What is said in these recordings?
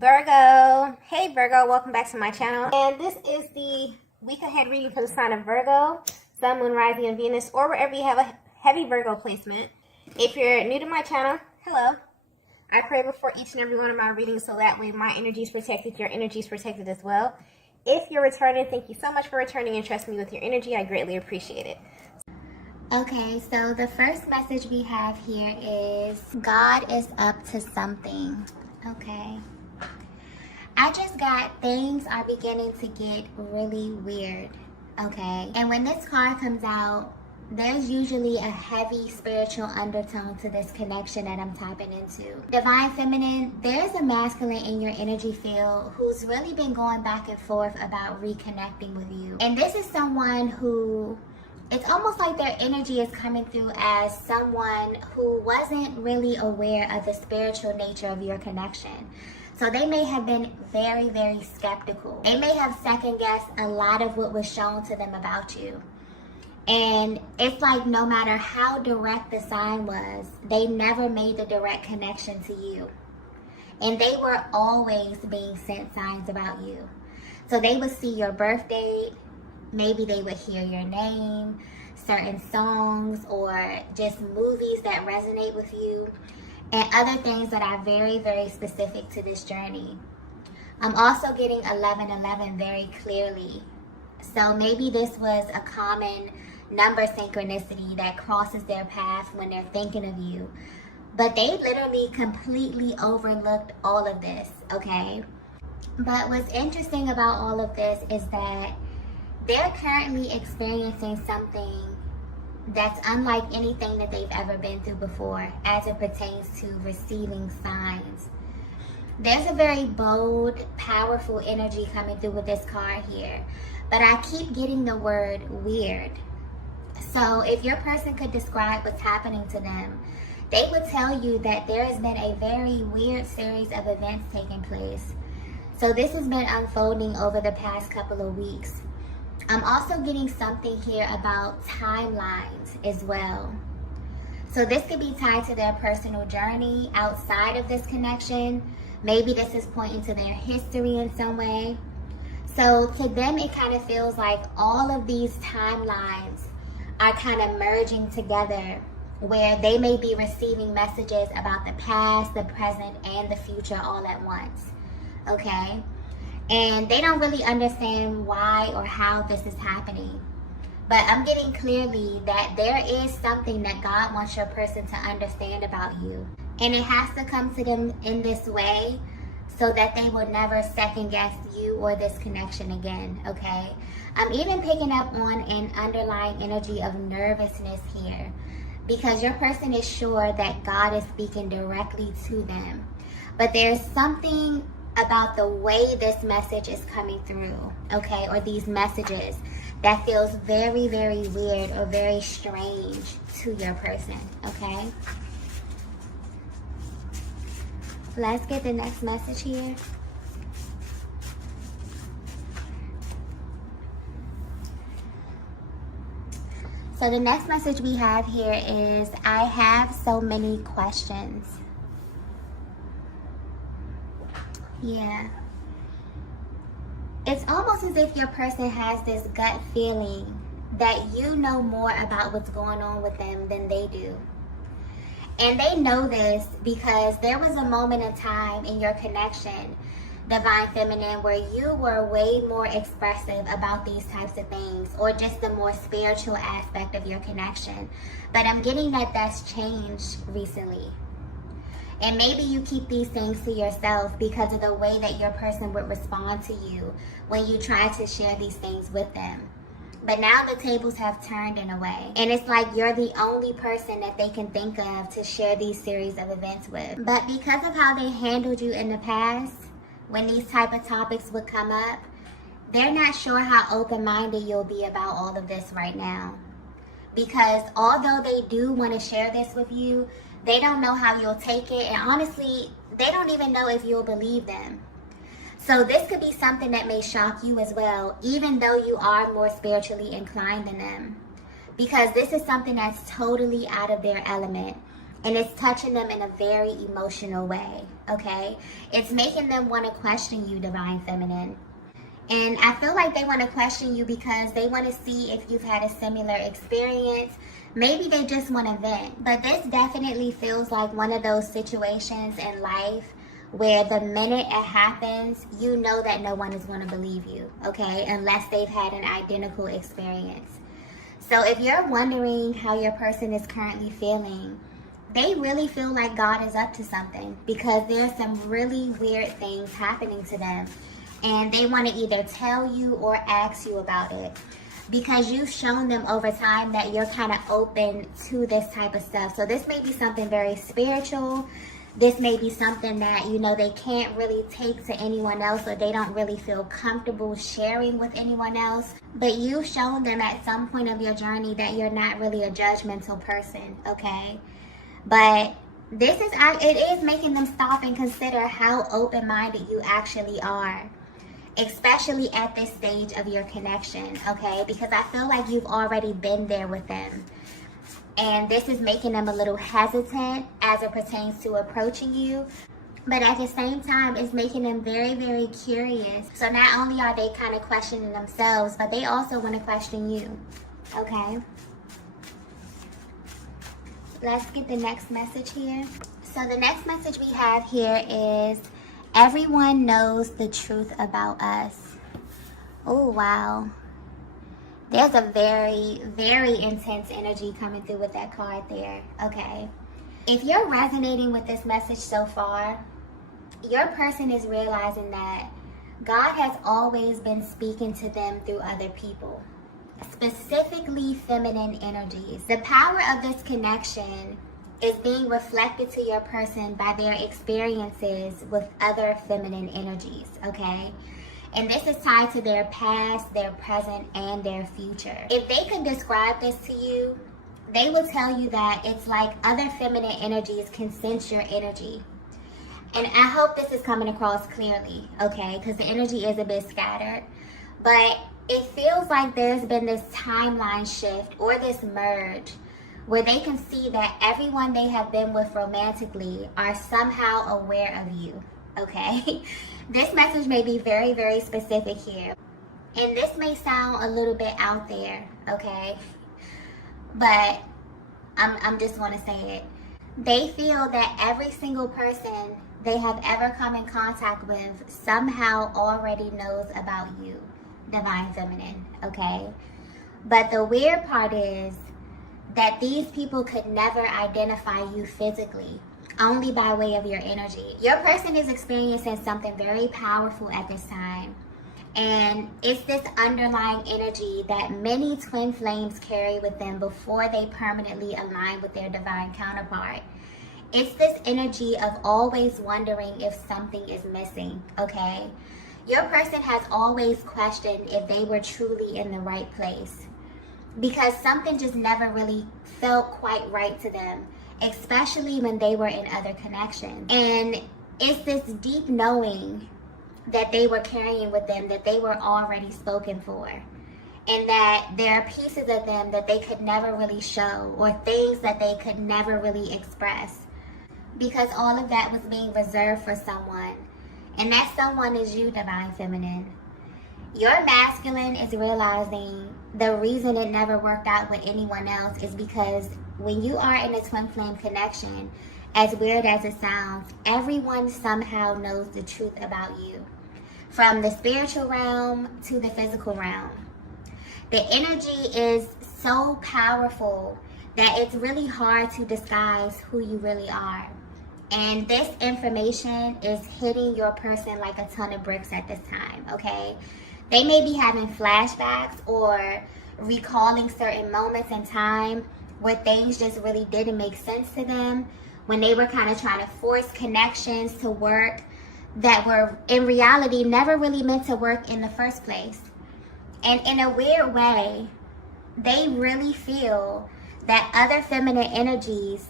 Virgo. Hey Virgo, welcome back to my channel. And this is the week ahead reading for the sign of Virgo, Sun, Moon, Rising, and Venus, or wherever you have a heavy Virgo placement. If you're new to my channel, hello. I pray before each and every one of my readings so that way my energy is protected, your energy is protected as well. If you're returning, thank you so much for returning and trusting me with your energy. I greatly appreciate it. Okay, so the first message we have here is God is up to something. Okay. I just got things are beginning to get really weird. Okay. And when this card comes out, there's usually a heavy spiritual undertone to this connection that I'm tapping into. Divine Feminine, there's a masculine in your energy field who's really been going back and forth about reconnecting with you. And this is someone who, it's almost like their energy is coming through as someone who wasn't really aware of the spiritual nature of your connection. So they may have been very, very skeptical. They may have second-guessed a lot of what was shown to them about you. And it's like no matter how direct the sign was, they never made the direct connection to you. And they were always being sent signs about you. So they would see your birth date, maybe they would hear your name, certain songs, or just movies that resonate with you, and other things that are very, very specific to this journey. I'm also getting 1111 very clearly. So maybe this was a common number synchronicity that crosses their path when they're thinking of you. But they literally completely overlooked all of this, okay? But what's interesting about all of this is that they're currently experiencing something that's unlike anything that they've ever been through before as it pertains to receiving signs. There's a very bold, powerful energy coming through with this card here, but I keep getting the word weird. So if your person could describe what's happening to them, they would tell you that there has been a very weird series of events taking place. So this has been unfolding over the past couple of weeks. I'm also getting something here about timelines as well. So this could be tied to their personal journey outside of this connection. Maybe this is pointing to their history in some way. So to them, it kind of feels like all of these timelines are kind of merging together, where they may be receiving messages about the past, the present, and the future all at once. Okay? And they don't really understand why or how this is happening. But I'm getting clearly that there is something that God wants your person to understand about you. And it has to come to them in this way so that they will never second guess you or this connection again, okay? I'm even picking up on an underlying energy of nervousness here, because your person is sure that God is speaking directly to them. But there's something about the way this message is coming through, okay, or these messages that feels very, very weird or very strange to your person, okay? Let's get the next message here. So the next message we have here is, I have so many questions. Yeah. It's almost as if your person has this gut feeling that you know more about what's going on with them than they do. And they know this because there was a moment in time in your connection, Divine Feminine, where you were way more expressive about these types of things, or just the more spiritual aspect of your connection. But I'm getting that that's changed recently. And maybe you keep these things to yourself because of the way that your person would respond to you when you try to share these things with them. But now the tables have turned in a way. And it's like you're the only person that they can think of to share these series of events with. But because of how they handled you in the past, when these type of topics would come up, they're not sure how open-minded you'll be about all of this right now. Because although they do want to share this with you, they don't know how you'll take it, and honestly, they don't even know if you'll believe them. So this could be something that may shock you as well, even though you are more spiritually inclined than them. Because this is something that's totally out of their element, and it's touching them in a very emotional way. okay? It's making them want to question you, Divine Feminine. And I feel like they want to question you because they want to see if you've had a similar experience. Maybe they just want to vent. But this definitely feels like one of those situations in life where the minute it happens, you know that no one is going to believe you, okay? Unless they've had an identical experience. So if you're wondering how your person is currently feeling, they really feel like God is up to something because there's some really weird things happening to them. And they want to either tell you or ask you about it because you've shown them over time that you're kind of open to this type of stuff. So this may be something very spiritual. This may be something that, you know, they can't really take to anyone else or they don't really feel comfortable sharing with anyone else. But you've shown them at some point of your journey that you're not really a judgmental person, okay? But it is making them stop and consider how open-minded you actually are, especially at this stage of your connection, okay? Because I feel like you've already been there with them. And this is making them a little hesitant as it pertains to approaching you. But at the same time, it's making them very, very curious. So not only are they kind of questioning themselves, but they also want to question you, okay? Let's get the next message here. So the next message we have here is, everyone knows the truth about us. Oh, wow. There's a very, very intense energy coming through with that card there, okay? If you're resonating with this message so far, your person is realizing that God has always been speaking to them through other people, specifically feminine energies. The power of this connection is being reflected to your person by their experiences with other feminine energies, okay? And this is tied to their past, their present, and their future. If they could describe this to you, they will tell you that it's like other feminine energies can sense your energy. And I hope this is coming across clearly, okay? Because the energy is a bit scattered. But it feels like there's been this timeline shift or this merge where they can see that everyone they have been with romantically are somehow aware of you, okay? This message may be very, very specific here. And this may sound a little bit out there, okay? But I'm just going to say it. They feel that every single person they have ever come in contact with somehow already knows about you, Divine Feminine, okay? But the weird part is that these people could never identify you physically, only by way of your energy. Your person is experiencing something very powerful at this time. And it's this underlying energy that many twin flames carry with them before they permanently align with their divine counterpart. It's this energy of always wondering if something is missing, okay? Your person has always questioned if they were truly in the right place because something just never really felt quite right to them, especially when they were in other connections. And it's this deep knowing that they were carrying with them, that they were already spoken for, and that there are pieces of them that they could never really show or things that they could never really express because all of that was being reserved for someone. And that someone is you, Divine Feminine. Your masculine is realizing the reason it never worked out with anyone else is because when you are in a twin flame connection, as weird as it sounds, everyone somehow knows the truth about you. From the spiritual realm to the physical realm. The energy is so powerful that it's really hard to disguise who you really are. And this information is hitting your person like a ton of bricks at this time, okay? They may be having flashbacks or recalling certain moments in time where things just really didn't make sense to them, when they were kind of trying to force connections to work that were in reality never really meant to work in the first place. And in a weird way, they really feel that other feminine energies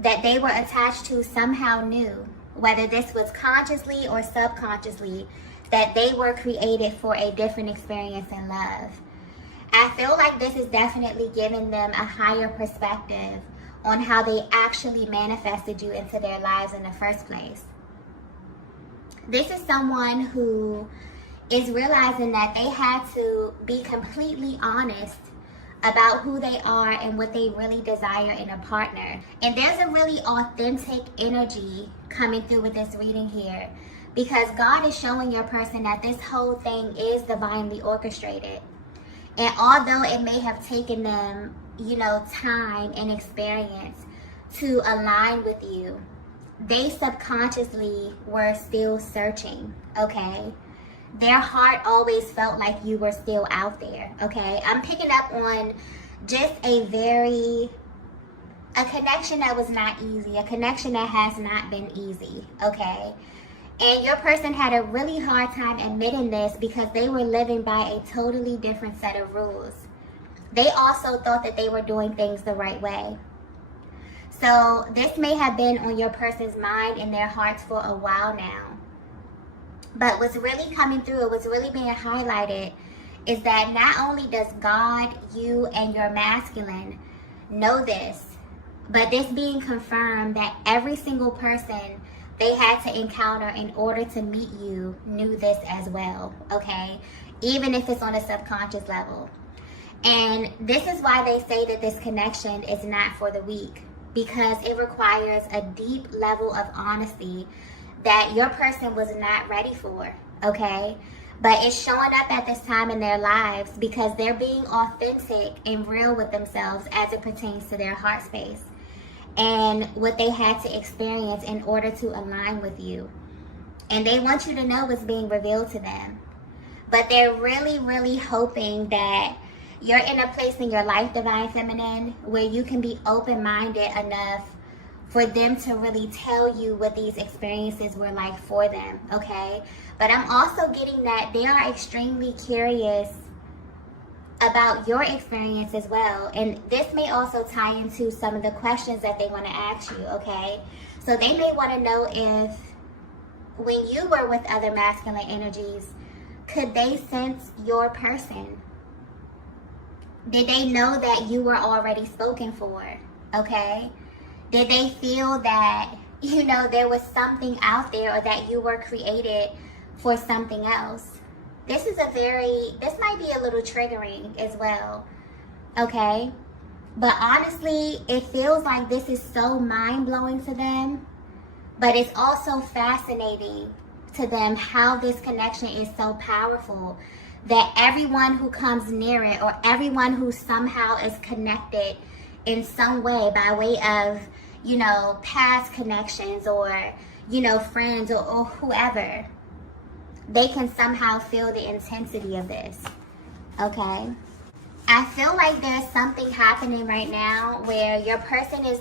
that they were attached to somehow knew, whether this was consciously or subconsciously, that they were created for a different experience in love. I feel like this is definitely giving them a higher perspective on how they actually manifested you into their lives in the first place. This is someone who is realizing that they had to be completely honest about who they are and what they really desire in a partner. And there's a really authentic energy coming through with this reading here, because God is showing your person that this whole thing is divinely orchestrated. And although it may have taken them, time and experience to align with you, they subconsciously were still searching, okay? Their heart always felt like you were still out there, okay? I'm picking up on just a connection that was not easy, a connection that has not been easy, okay? And your person had a really hard time admitting this because they were living by a totally different set of rules. They also thought that they were doing things the right way. So this may have been on your person's mind and their hearts for a while now. But what's really coming through, what's really being highlighted, is that not only does God, you, and your masculine know this, but this being confirmed that every single person they had to encounter in order to meet you knew this as well, okay? Even if it's on a subconscious level. And this is why they say that this connection is not for the weak, because it requires a deep level of honesty that your person was not ready for, okay? But it's showing up at this time in their lives because they're being authentic and real with themselves as it pertains to their heart space and what they had to experience in order to align with you. And they want you to know what's being revealed to them. But they're really, really hoping that you're in a place in your life, Divine Feminine, where you can be open-minded enough for them to really tell you what these experiences were like for them, okay? But I'm also getting that they are extremely curious about your experience as well. And this may also tie into some of the questions that they want to ask you, okay? So they may want to know if, when you were with other masculine energies, could they sense your person? Did they know that you were already spoken for, okay? Did they feel that, there was something out there, or that you were created for something else? This might be a little triggering as well, okay? But honestly, it feels like this is so mind-blowing to them, but it's also fascinating to them how this connection is so powerful that everyone who comes near it, or everyone who somehow is connected in some way by way of, past connections or, friends or whoever, they can somehow feel the intensity of this, okay? I feel like there's something happening right now where your person is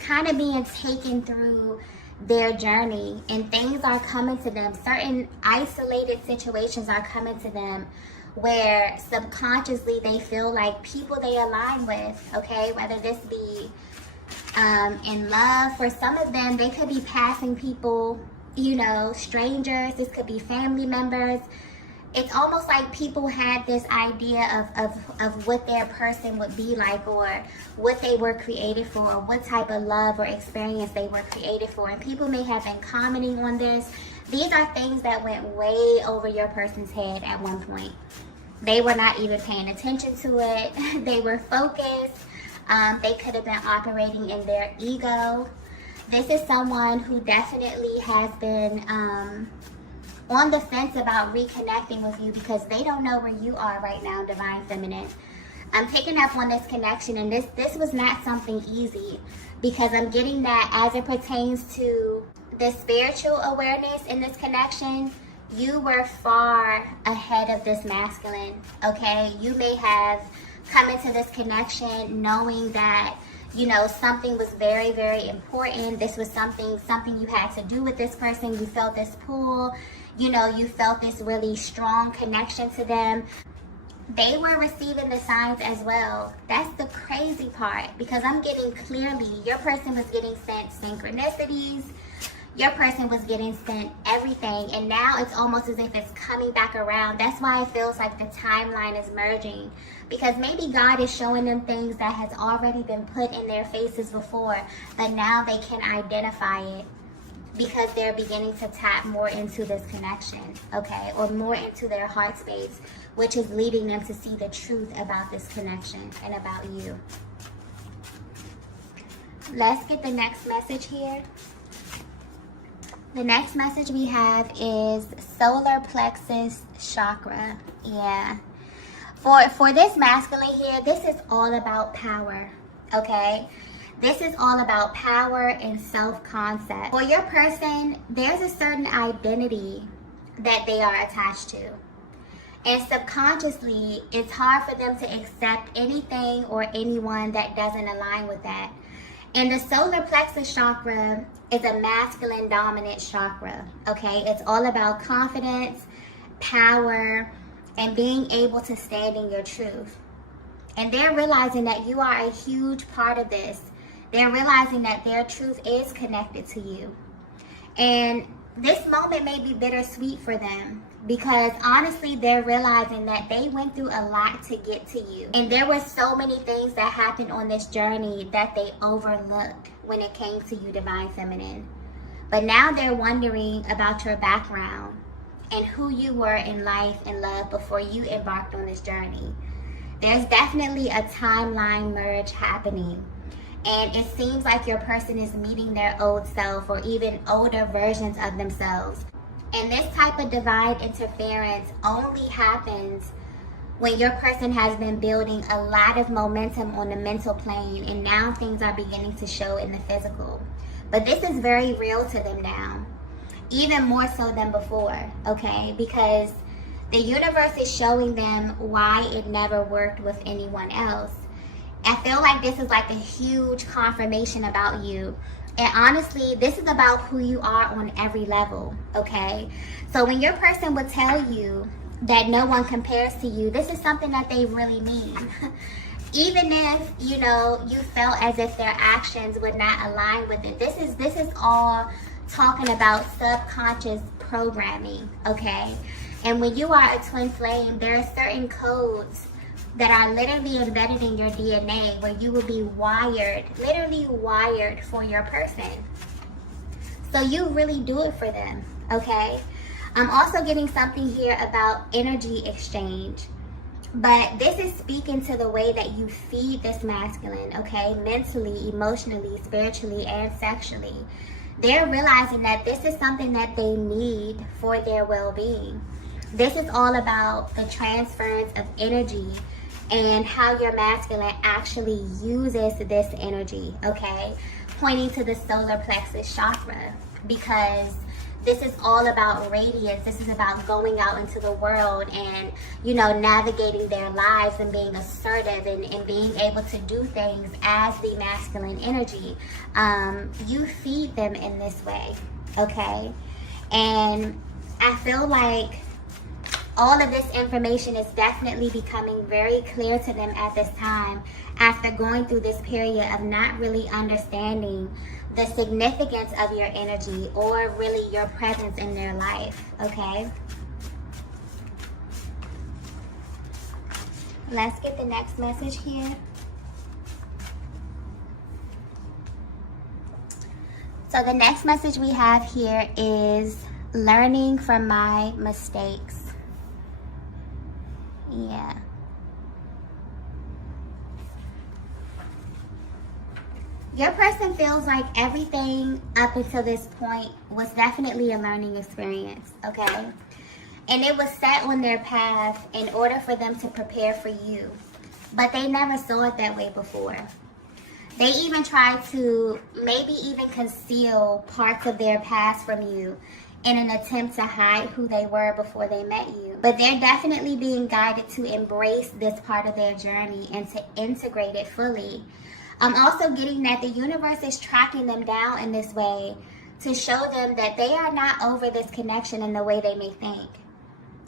kind of being taken through their journey, and things are coming to them. Certain isolated situations are coming to them where subconsciously they feel like people they align with, okay? Whether this be in love. For some of them, they could be passing people, strangers. This could be family members. It's almost like people had this idea of what their person would be like, or what they were created for, or what type of love or experience they were created for. And people may have been commenting on this. These are things that went way over your person's head at one point. They were not even paying attention to it. They were focused. They could have been operating in their ego. This is someone who definitely has been on the fence about reconnecting with you because they don't know where you are right now, Divine Feminine. I'm picking up on this connection, and this was not something easy, because I'm getting that as it pertains to the spiritual awareness in this connection, you were far ahead of this masculine, okay? You may have come into this connection knowing that, something was very, very important. This was something you had to do with this person. You felt this pull. You felt this really strong connection to them. They were receiving the signs as well. That's the crazy part, because I'm getting clearly your person was getting sent synchronicities. Your person was getting sent everything, and now it's almost as if it's coming back around. That's why it feels like the timeline is merging, because maybe God is showing them things that has already been put in their faces before, but now they can identify it. because they're beginning to tap more into this connection, okay, or more into their heart space, which is leading them to see the truth about this connection and about you. Let's get the next message here. The next message we have is solar plexus chakra. Yeah. For this masculine here, this is all about power, okay? This is all about power and self-concept. For your person, there's a certain identity that they are attached to. And subconsciously, it's hard for them to accept anything or anyone that doesn't align with that. And the solar plexus chakra is a masculine dominant chakra, okay? It's all about confidence, power, and being able to stand in your truth. And they're realizing that you are a huge part of this. They're realizing that their truth is connected to you. And this moment may be bittersweet for them because honestly, they're realizing that they went through a lot to get to you. And there were so many things that happened on this journey that they overlooked when it came to you, Divine Feminine. But now they're wondering about your background and who you were in life and love before you embarked on this journey. There's definitely a timeline merge happening. And it seems like your person is meeting their old self or even older versions of themselves. And this type of divine interference only happens when your person has been building a lot of momentum on the mental plane and now things are beginning to show in the physical. But this is very real to them now, even more so than before, okay? Because the universe is showing them why it never worked with anyone else. I feel like this is like a huge confirmation about you. And honestly, this is about who you are on every level, okay? So when your person would tell you that no one compares to you, this is something that they really mean. Even if, you know, you felt as if their actions would not align with it. This is all talking about subconscious programming, okay? And when you are a twin flame, there are certain codes that are literally embedded in your DNA where you will be wired, literally wired for your person. So you really do it for them, okay? I'm also getting something here about energy exchange. But this is speaking to the way that you feed this masculine, okay? Mentally, emotionally, spiritually, and sexually. They're realizing that this is something that they need for their well-being. This is all about the transference of energy and how your masculine actually uses this energy, okay? Pointing to the solar plexus chakra, because this is all about radiance. This is about going out into the world and, you know, navigating their lives and being assertive and being able to do things as the masculine energy. You feed them in this way, okay? And I feel like all of this information is definitely becoming very clear to them at this time after going through this period of not really understanding the significance of your energy or really your presence in their life, okay? Let's get the next message here. So the next message we have here is learning from my mistakes. Yeah. Your person feels like everything up until this point was definitely a learning experience, okay? And it was set on their path in order for them to prepare for you. But they never saw it that way before. They even tried to maybe even conceal parts of their past from you in an attempt to hide who they were before they met you. But they're definitely being guided to embrace this part of their journey and to integrate it fully. I'm also getting that the universe is tracking them down in this way to show them that they are not over this connection in the way they may think.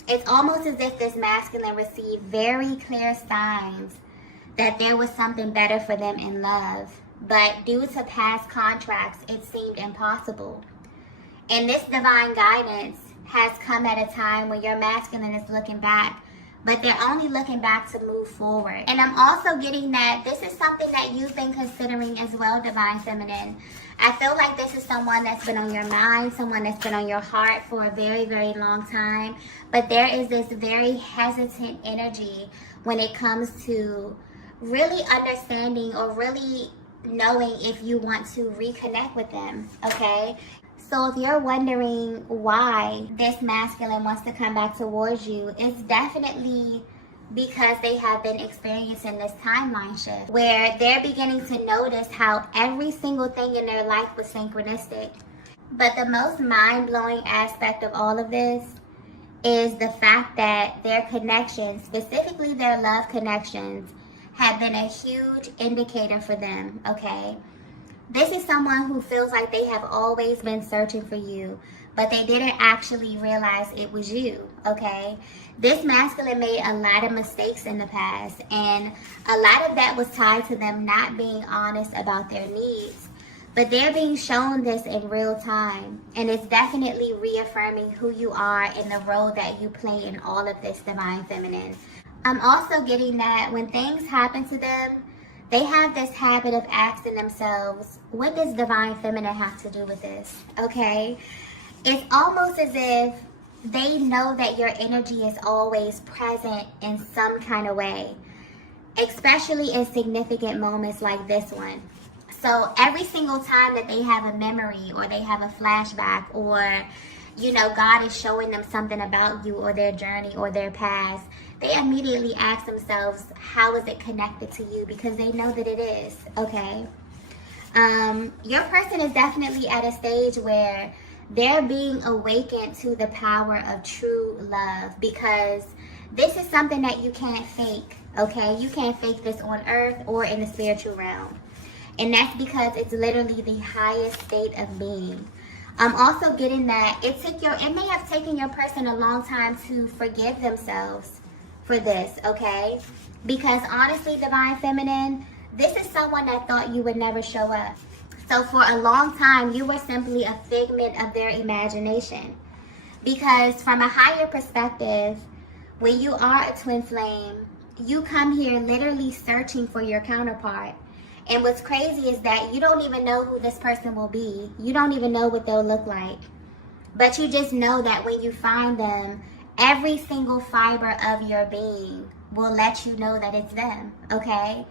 It's almost as if this masculine received very clear signs that there was something better for them in love. But due to past contracts, it seemed impossible. And this divine guidance has come at a time when your masculine is looking back but they're only looking back to move forward. And I'm also getting that this is something that you've been considering as well, Divine Feminine. I feel like this is someone that's been on your mind, someone that's been on your heart for a very, very long time. But there is this very hesitant energy when it comes to really understanding or really knowing if you want to reconnect with them, okay? So if you're wondering why this masculine wants to come back towards you, it's definitely because they have been experiencing this timeline shift where they're beginning to notice how every single thing in their life was synchronistic. But the most mind-blowing aspect of all of this is the fact that their connections, specifically their love connections, have been a huge indicator for them, okay? This is someone who feels like they have always been searching for you, but they didn't actually realize it was you, okay? This masculine made a lot of mistakes in the past, and a lot of that was tied to them not being honest about their needs. But they're being shown this in real time, and it's definitely reaffirming who you are and the role that you play in all of this, Divine Feminine. I'm also getting that when things happen to them, they have this habit of asking themselves, what does Divine Feminine have to do with this? Okay? It's almost as if they know that your energy is always present in some kind of way, especially in significant moments like this one. So every single time that they have a memory or they have a flashback or, you know, God is showing them something about you or their journey or their past, they immediately ask themselves, how is it connected to you? Because they know that it is, okay? Your person is definitely at a stage where they're being awakened to the power of true love, because this is something that you can't fake, okay? You can't fake this on earth or in the spiritual realm. And that's because it's literally the highest state of being. I'm also getting that it may have taken your person a long time to forgive themselves for this, okay? Because honestly, Divine Feminine, this is someone that thought you would never show up. So for a long time, you were simply a figment of their imagination. Because from a higher perspective, when you are a twin flame, you come here literally searching for your counterpart. And what's crazy is that you don't even know who this person will be. You don't even know what they'll look like. But you just know that when you find them, every single fiber of your being will let you know that it's them, okay?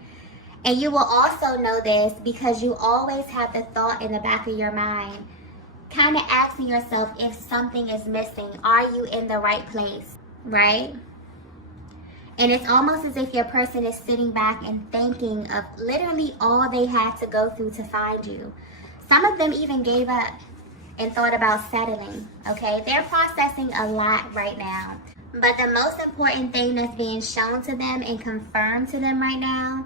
And you will also know this because you always have the thought in the back of your mind, kind of asking yourself if something is missing. Are you in the right place, right? And it's almost as if your person is sitting back and thinking of literally all they had to go through to find you. Some of them even gave up and thought about settling, okay? They're processing a lot right now. But the most important thing that's being shown to them and confirmed to them right now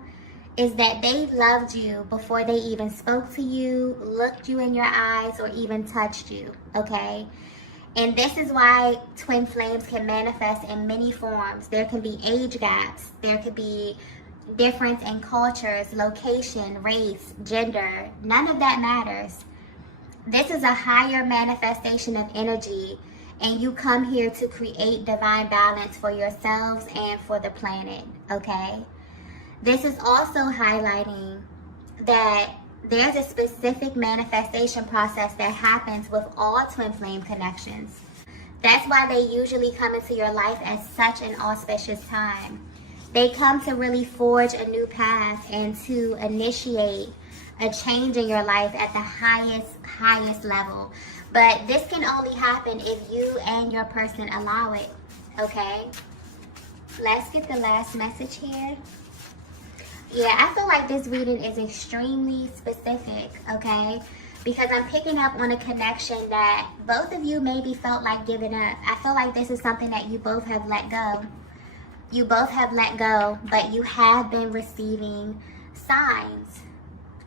is that they loved you before they even spoke to you, looked you in your eyes, or even touched you, okay? And this is why twin flames can manifest in many forms. There can be age gaps. There could be difference in cultures, location, race, gender. None of that matters. This is a higher manifestation of energy, and you come here to create divine balance for yourselves and for the planet, okay? This is also highlighting that there's a specific manifestation process that happens with all twin flame connections. That's why they usually come into your life at such an auspicious time. They come to really forge a new path and to initiate a change in your life at the highest level. But this can only happen if you and your person allow it, okay? Let's get the last message here. Yeah, I feel like this reading is extremely specific, okay? Because I'm picking up on a connection that both of you maybe felt like giving up. I feel like this is something that you both have let go. You both have let go, but you have been receiving signs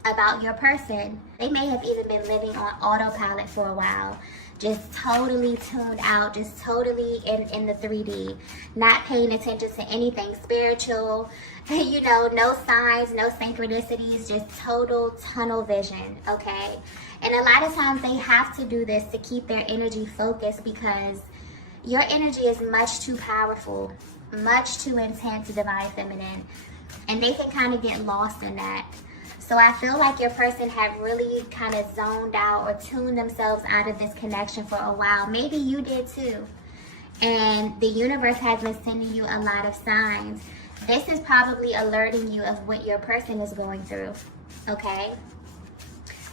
about your person. They may have even been living on autopilot for a while, just totally tuned out, just totally in the 3D, not paying attention to anything spiritual, you know, no signs, no synchronicities, just total tunnel vision, okay? And a lot of times they have to do this to keep their energy focused because Your energy is much too powerful, much too intense, divine feminine, and they can kind of get lost in that. So I feel like your person have really kind of zoned out or tuned themselves out of this connection for a while. Maybe you did too. And the universe has been sending you a lot of signs. This is probably alerting you of what your person is going through, okay?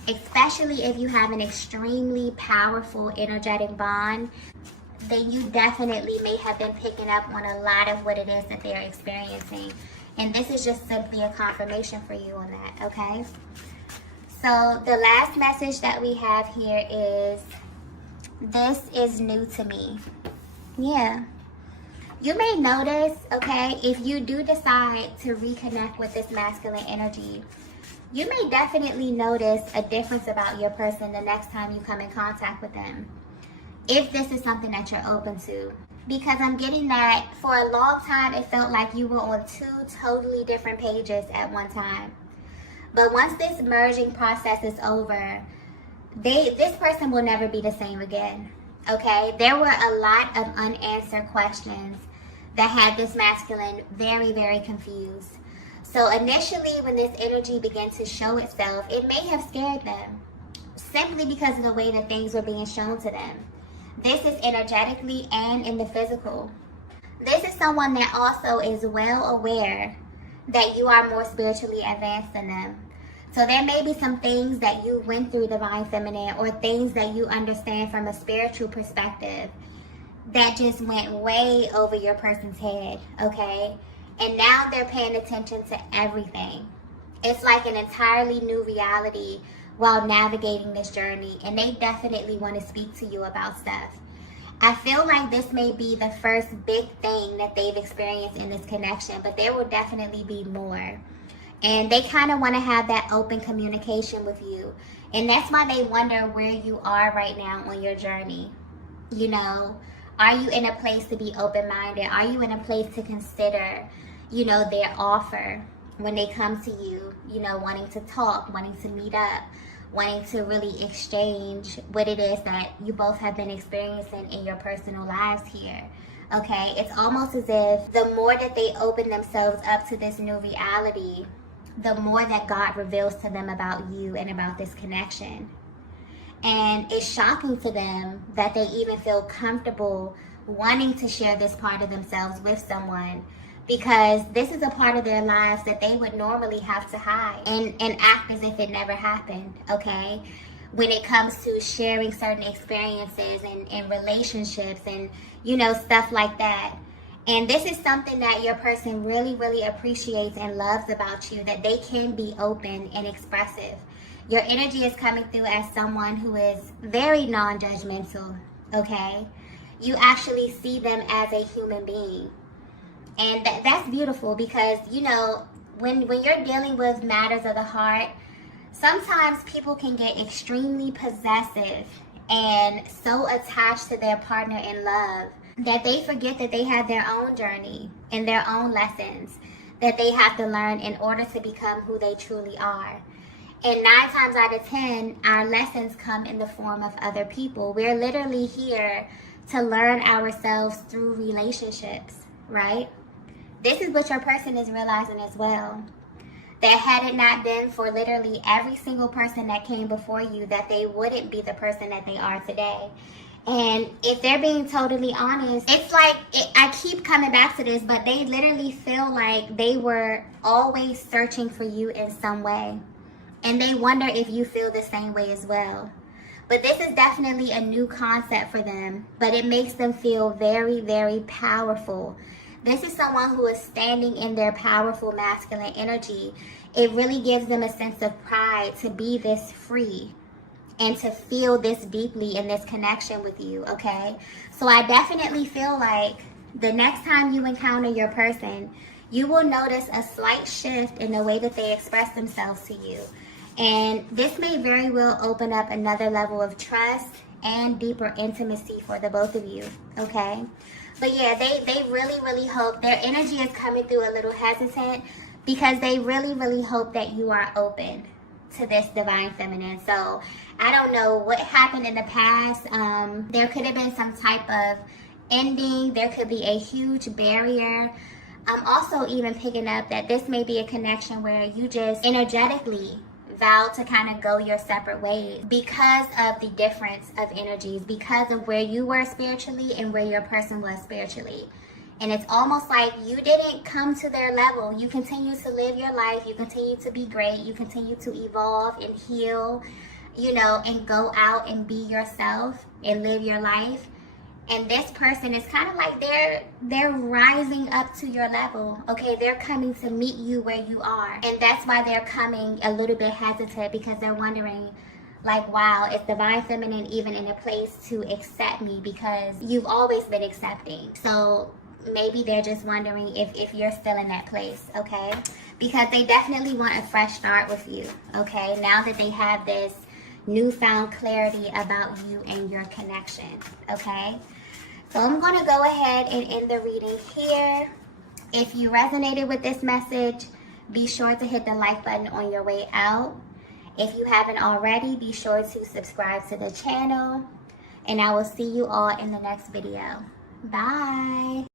Especially if you have an extremely powerful energetic bond, then you definitely may have been picking up on a lot of what it is that they're experiencing. And this is just simply a confirmation for you on that, okay? So the last message that we have here is, this is new to me. Yeah. You may notice, okay, if you do decide to reconnect with this masculine energy, you may definitely notice a difference about your person the next time you come in contact with them, if this is something that you're open to. Because I'm getting that for a long time, it felt like you were on two totally different pages at one time. But once this merging process is over, this person will never be the same again, okay? There were a lot of unanswered questions that had this masculine very, very confused. So initially, when this energy began to show itself, it may have scared them, simply because of the way that things were being shown to them. This is energetically and in the physical. This is someone that also is well aware that you are more spiritually advanced than them. So there may be some things that you went through, divine feminine, or things that you understand from a spiritual perspective that just went way over your person's head, okay? And now they're paying attention to everything. It's like an entirely new reality while navigating this journey, and they definitely want to speak to you about stuff. I feel like this may be the first big thing that they've experienced in this connection, but there will definitely be more. And they kind of want to have that open communication with you. And that's why they wonder where you are right now on your journey. You know, are you in a place to be open-minded? Are you in a place to consider, you know, their offer when they come to you, you know, wanting to talk, wanting to meet up, wanting to really exchange what it is that you both have been experiencing in your personal lives here, okay? It's almost as if the more that they open themselves up to this new reality, the more that God reveals to them about you and about this connection. And it's shocking to them that they even feel comfortable wanting to share this part of themselves with someone, because this is a part of their lives that they would normally have to hide and act as if it never happened, okay? When it comes to sharing certain experiences and relationships and, you know, stuff like that. And this is something that your person really, really appreciates and loves about you, that they can be open and expressive. Your energy is coming through as someone who is very non-judgmental, okay? You actually see them as a human being. And that's beautiful, because, you know, when you're dealing with matters of the heart, sometimes people can get extremely possessive and so attached to their partner in love that they forget that they have their own journey and their own lessons that they have to learn in order to become who they truly are. And 9 times out of 10, our lessons come in the form of other people. We're literally here to learn ourselves through relationships, right? This is what your person is realizing as well. That had it not been for literally every single person that came before you, that they wouldn't be the person that they are today. And if they're being totally honest, it's like, I keep coming back to this, but they literally feel like they were always searching for you in some way. And they wonder if you feel the same way as well. But this is definitely a new concept for them, but it makes them feel very, very powerful. This is someone who is standing in their powerful masculine energy. It really gives them a sense of pride to be this free and to feel this deeply in this connection with you, okay? So I definitely feel like the next time you encounter your person, you will notice a slight shift in the way that they express themselves to you. And this may very well open up another level of trust and deeper intimacy for the both of you, okay? But yeah, they really, really hope, their energy is coming through a little hesitant, because they really, really hope that you are open to this divine feminine. So I don't know what happened in the past. There could have been some type of ending. There could be a huge barrier. I'm also even picking up that this may be a connection where you just energetically vow to kind of go your separate ways because of the difference of energies, because of where you were spiritually and where your person was spiritually. And it's almost like you didn't come to their level. You continue to live your life. You continue to be great. You continue to evolve and heal, you know, and go out and be yourself and live your life. And this person is kind of like they're rising up to your level, okay? They're coming to meet you where you are. And that's why they're coming a little bit hesitant, because they're wondering, like, wow, is Divine Feminine even in a place to accept me? Because you've always been accepting. So maybe they're just wondering if you're still in that place, okay? Because they definitely want a fresh start with you, okay? Now that they have this newfound clarity about you and your connection, okay? So I'm going to go ahead and end the reading here. If you resonated with this message, be sure to hit the like button on your way out. If you haven't already, be sure to subscribe to the channel. And I will see you all in the next video. Bye.